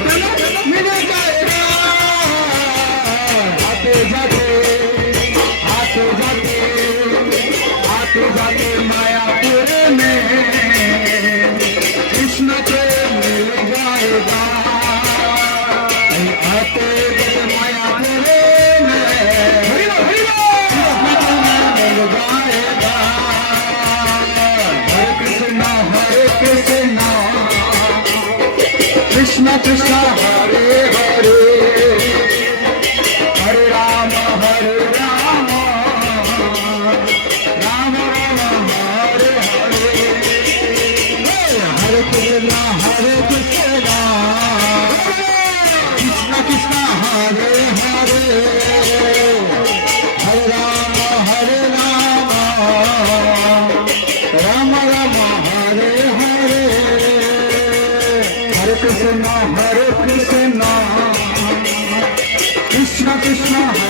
मिल जाएगा आते जाते आते जाते आते जाते मायापुर में कृष्ण को मिल जाएगा आते जाते मायापुर में कृष्ण को मिल जाएगा हरे कृष्ण कृष्ण कृष्ण हरे हरे हरे राम राम राम हरे हरे हरे कृष्ण कृष्ण कृष्ण हरे हरे हरे राम राम राम हरे हरे हरे कृष्ण कृष्ण कृष्ण कृष्ण